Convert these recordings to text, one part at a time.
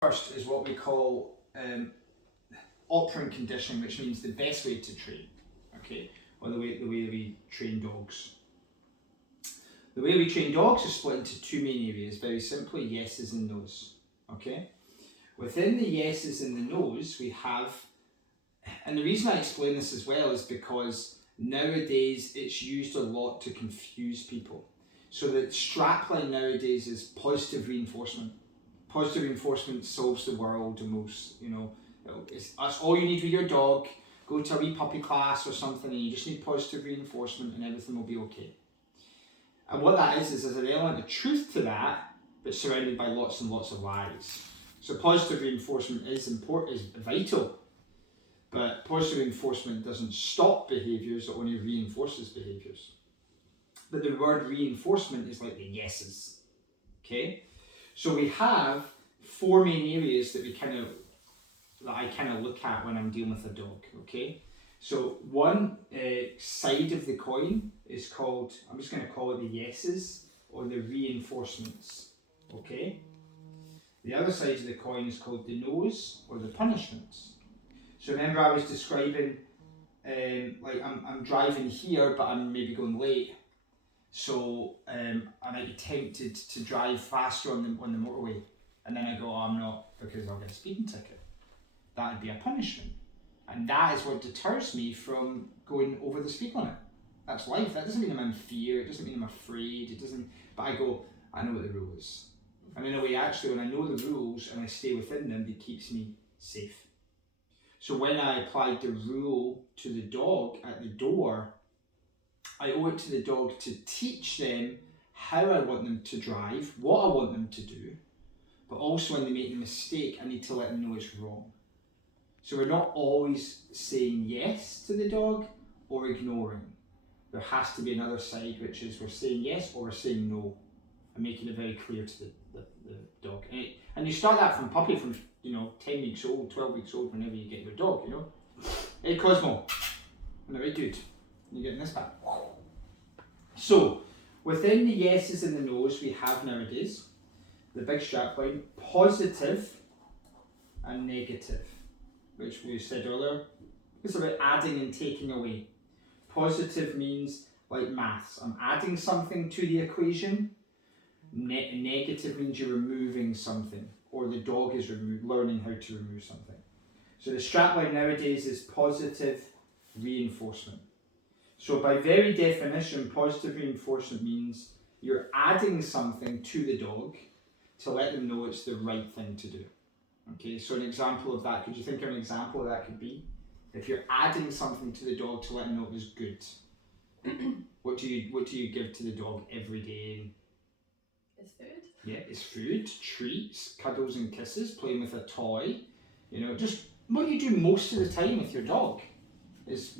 First is what we call operant conditioning, which means the best way to train, okay, or the way we train dogs. The way we train dogs is split into two main areas, very simply, yeses and nos, okay? Within the yeses and the nos, we have, and the reason I explain this as well is because nowadays it's used a lot to confuse people. So the strapline nowadays is positive reinforcement. Positive reinforcement solves the world, and most, that's all you need with your dog. Go to a wee puppy class or something and you just need positive reinforcement and everything will be okay. And what that is there's an element of truth to that, but surrounded by lots and lots of lies. So positive reinforcement is vital, but positive reinforcement doesn't stop behaviours, it only reinforces behaviours. But the word reinforcement is like the yeses, okay? So we have four main areas that I kind of look at when I'm dealing with a dog, okay? So one side of the coin is called, I'm just going to call it the yeses or the reinforcements, okay? The other side of the coin is called the nos or the punishments. So remember I was describing, like I'm driving here, but I'm maybe going late. So I might be tempted to drive faster on the motorway, and then I go, oh, I'm not, because I'll get a speeding ticket. That would be a punishment, and that is what deters me from going over the speed limit. That's life. That doesn't mean I'm in fear. It doesn't mean I'm afraid. It doesn't. But I go, I know what the rule is, and in a way, actually, when I know the rules and I stay within them, it keeps me safe. So when I applied the rule to the dog at the door, I owe it to the dog to teach them how I want them to drive, what I want them to do, but also when they make a mistake, I need to let them know it's wrong. So we're not always saying yes to the dog or ignoring. There has to be another side, which is we're saying yes or we're saying no, and making it very clear to the dog. And you start that from puppy, from 10 weeks old, 12 weeks old, whenever you get your dog, Hey Cosmo, very good. You're getting this back. So, within the yeses and the nos, we have nowadays the big strapline, positive and negative, which we said earlier. It's about adding and taking away. Positive means like maths. I'm adding something to the equation. Negative means you're removing something, or the dog is learning how to remove something. So the strapline nowadays is positive reinforcement. So by very definition, positive reinforcement means you're adding something to the dog to let them know it's the right thing to do. Okay, so an example of that, could you think of an example of that could be? If you're adding something to the dog to let them know it was good, what do you give to the dog every day? It's food. Yeah, it's food, treats, cuddles and kisses, playing with a toy. Just what you do most of the time with your dog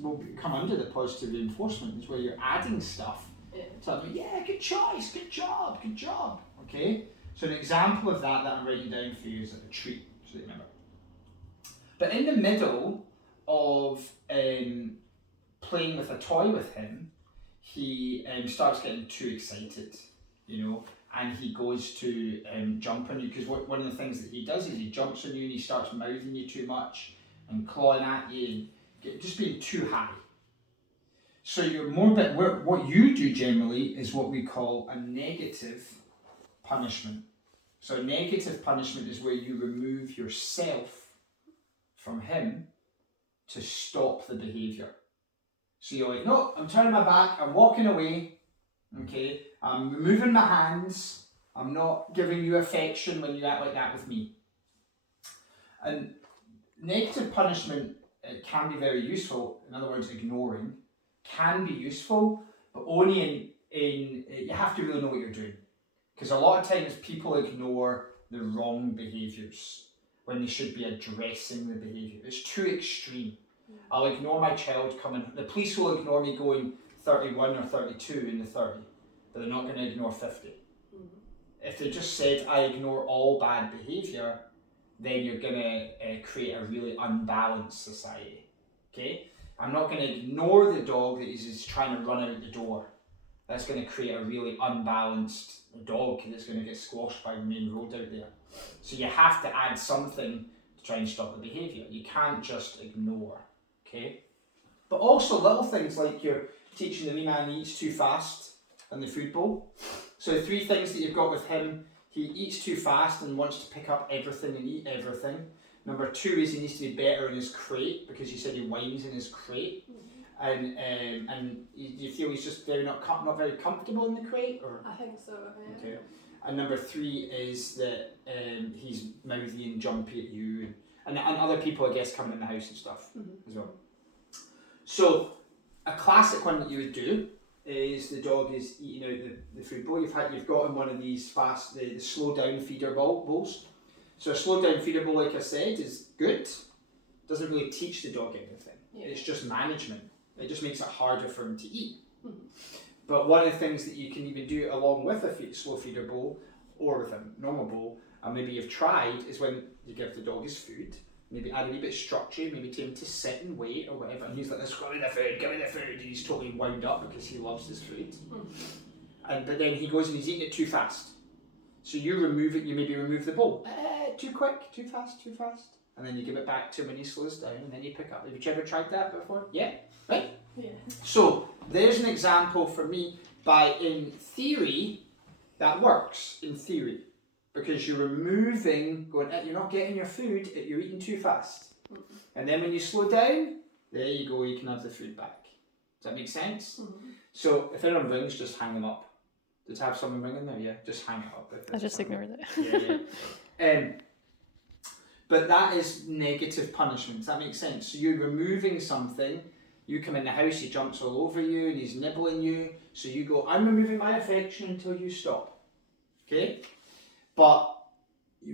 will come under the positive reinforcement, is where you're adding stuff. Tell them, yeah, good choice, good job. Okay? So an example of that I'm writing down for you is like a treat, so you remember. But in the middle of playing with a toy with him, he starts getting too excited, and he goes to jump on you, because one of the things that he does is he jumps on you and he starts mouthing you too much and clawing at you and just being too high. So what you do generally is what we call a negative punishment. So negative punishment is where you remove yourself from him to stop the behaviour. So you're like, no, I'm turning my back, I'm walking away, okay, I'm removing my hands, I'm not giving you affection when you act like that with me. And negative punishment, it can be very useful. In other words, ignoring can be useful, but only in you have to really know what you're doing. Because a lot of times people ignore the wrong behaviours when they should be addressing the behaviour. It's too extreme. I'll ignore my child coming, the police will ignore me going 31 or 32 in the 30, but they're not going to ignore 50. Mm-hmm. If they just said, I ignore all bad behaviour, then you're going to create a really unbalanced society. Okay? I'm not going to ignore the dog that is trying to run out the door. That's going to create a really unbalanced dog that's going to get squashed by the main road out there. So you have to add something to try and stop the behaviour. You can't just ignore, okay? But also little things like you're teaching the wee man he eats too fast in the food bowl. So 3 things that you've got with him: he eats too fast and wants to pick up everything and eat everything. Number 2 is he needs to be better in his crate, because you said he whines in his crate. And you feel he's just not very comfortable in the crate, or? I think so, yeah. Okay. And number 3 is that he's mouthy and jumpy at you, and other people, I guess, coming in the house and stuff as well. So a classic one that you would do is the dog is eating out the food bowl. You've got him one of these the slow down feeder bowls. So a slow down feeder bowl, like I said, is good. Doesn't really teach the dog anything. Yeah. It's just management. It just makes it harder for him to eat. But one of the things that you can even do along with a slow feeder bowl or with a normal bowl, and maybe you've tried, is when you give the dog his food, maybe add a wee bit of structure, maybe tell him to sit and wait or whatever, and he's like, "Let's give me the food, and he's totally wound up because he loves his food. But then he goes and he's eating it too fast. So you maybe remove the bowl. Too quick, too fast. And then you give it back to him when he slows down, and then you pick up. Have you ever tried that before? Yeah? Right? Yeah. So there's an example for me in theory, that works in theory. Because you're you're not getting your food, you're eating too fast. And then when you slow down, there you go, you can have the food back. Does that make sense? So if anyone rings, just hang them up. Did you have someone ringing there? Yeah, just hang it up. I just ignored it. Yeah. But that is negative punishment. Does that make sense? So you're removing something. You come in the house, he jumps all over you and he's nibbling you. So you go, "I'm removing my affection until you stop." Okay? But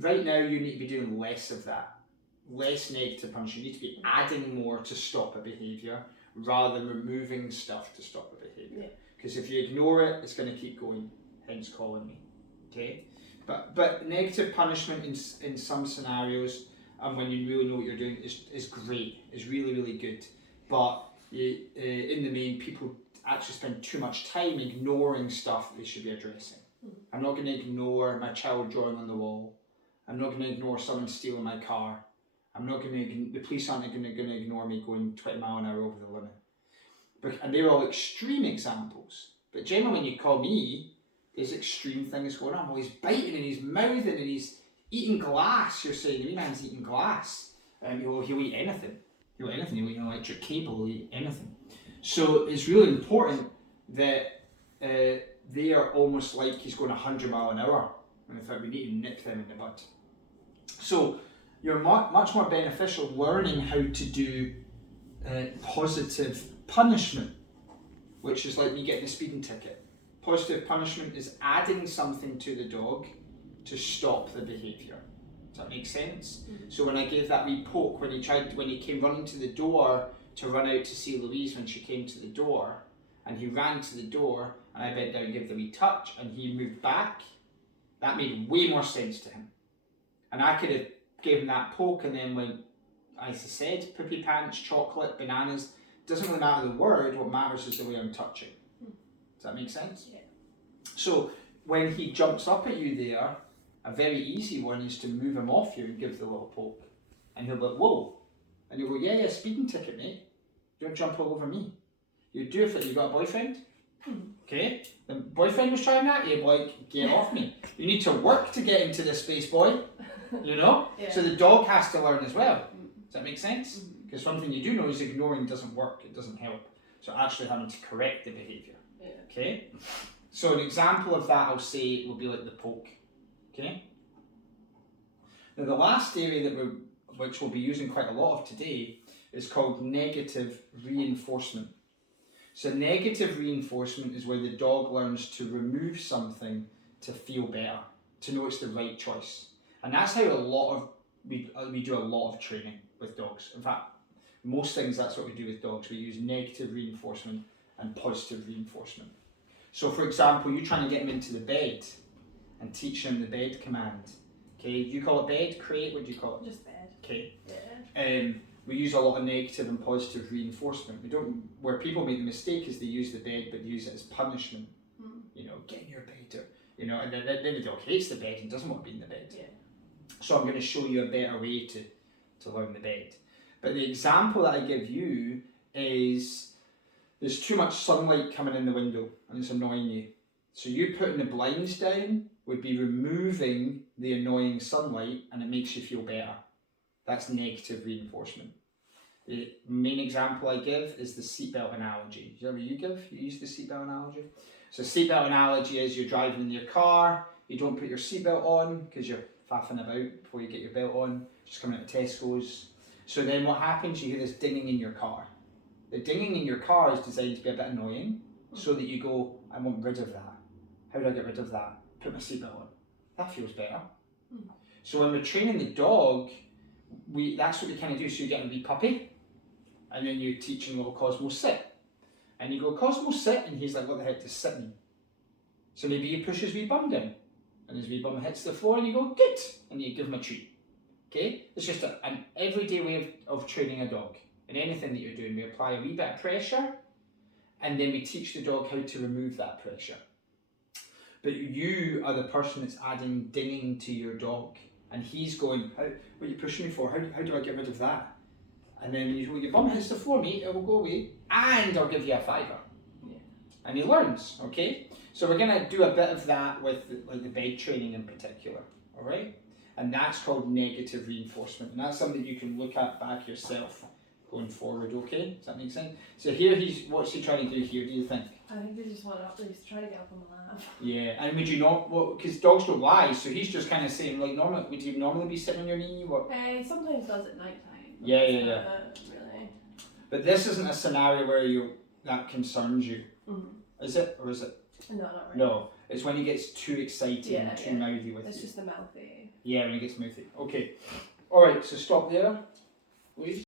right now you need to be doing less of that. Less negative punishment. You need to be adding more to stop a behaviour rather than removing stuff to stop a behaviour. Because if you ignore it, it's going to keep going, hence calling me. Okay? But negative punishment in some scenarios, and when you really know what you're doing, is great. Is really, really good. But in the main, people actually spend too much time ignoring stuff that they should be addressing. I'm not going to ignore my child drawing on the wall. I'm not going to ignore someone stealing my car. The police aren't going to ignore me going 20 miles an hour over the limit. And they're all extreme examples. But generally when you call me, there's extreme things going on. Well, he's biting and he's mouthing and he's eating glass. You're saying, the wee man's eating glass. He'll eat anything. He'll eat anything. He'll eat an electric cable. He'll eat anything. So it's really important that they are almost like he's going 100 miles an hour. And in fact, we need to nip them in the bud. So you're much more beneficial learning how to do positive punishment, which is like me getting a speeding ticket. Positive punishment is adding something to the dog to stop the behaviour. Does that make sense? So when I gave that wee poke, when he came running to the door to run out to see Louise when she came to the door, and he ran to the door, and I bent down and gave the wee touch, and he moved back, that made way more sense to him. And I could have given that poke and then went, as I said, poopy pants, chocolate, bananas. Doesn't really matter the word, what matters is the way I'm touching. Does that make sense? Yeah. So when he jumps up at you there, a very easy one is to move him off you and give the little poke. And he'll be like, "Whoa." And you'll go, yeah, speeding ticket, mate. Don't jump all over me. You do if you got a boyfriend. Okay? The boyfriend was trying that, you'd be like, "Get off me. You need to work to get into this space, boy." You know? Yeah. So the dog has to learn as well. Does that make sense? Because something you do know is ignoring doesn't work, it doesn't help. So actually having to correct the behaviour. Yeah. Okay? So an example of that I'll say will be like the poke. Okay? Now the last area which we'll be using quite a lot of today is called negative reinforcement. So negative reinforcement is where the dog learns to remove something to feel better, to know it's the right choice. And that's how we do a lot of training with dogs. In fact, most things that's what we do with dogs. We use negative reinforcement and positive reinforcement. So for example, you're trying to get him into the bed and teach him the bed command. Okay, you call it bed, crate, what do you call it? Just bed. Okay. Yeah. We use a lot of negative and positive reinforcement. Where people make the mistake is they use the bed but use it as punishment. You know, get in your bed, or, you know, and then the dog hates the bed and doesn't want to be in the bed. Yeah. So I'm going to show you a better way to learn the bed. But the example that I give you is there's too much sunlight coming in the window and it's annoying you. So you putting the blinds down would be removing the annoying sunlight and it makes you feel better. That's negative reinforcement. The main example I give is the seatbelt analogy. Is that what you give? You use the seatbelt analogy? So seatbelt analogy is you're driving in your car, you don't put your seatbelt on because you're faffing about before you get your belt on, just coming out of Tesco's. So then what happens, you hear this dinging in your car. The dinging in your car is designed to be a bit annoying so that you go, I want rid of that. How do I get rid of that? Put my seatbelt on. That feels better. So when we're training the dog, that's what we kind of do. So you get a wee puppy, and then you teach him little Cosmo sit. And you go, Cosmo sit, and he's like, what the heck does sit mean? So maybe you push his wee bum down, and his wee bum hits the floor, and you go, good, and you give him a treat. Okay? It's just an everyday way of training a dog. In anything that you're doing, we apply a wee bit of pressure, and then we teach the dog how to remove that pressure. But you are the person that's adding dinging to your dog. And he's going, what are you pushing me for? How do I get rid of that? And then you go, your bum hits the floor, mate, it will go away. And I'll give you a fiver. Yeah. And he learns, okay? So we're going to do a bit of that with the bed training in particular, all right? And that's called negative reinforcement. And that's something you can look at back yourself going forward, okay? Does that make sense? So here what's he trying to do here, do you think? I think they just want to try to get up on the lap. Yeah, and would you not, because dogs don't lie, so he's just kind of saying, like, normally, would you normally be sitting on your knee? What? He sometimes does at night time. Yeah. Really. But this isn't a scenario where that concerns you, is it? Or is it? No, not really. No, it's when he gets too excited and too mouthy with It's you. just the mouthy. Yeah, when he gets mouthy. Okay. Alright, so stop there, please.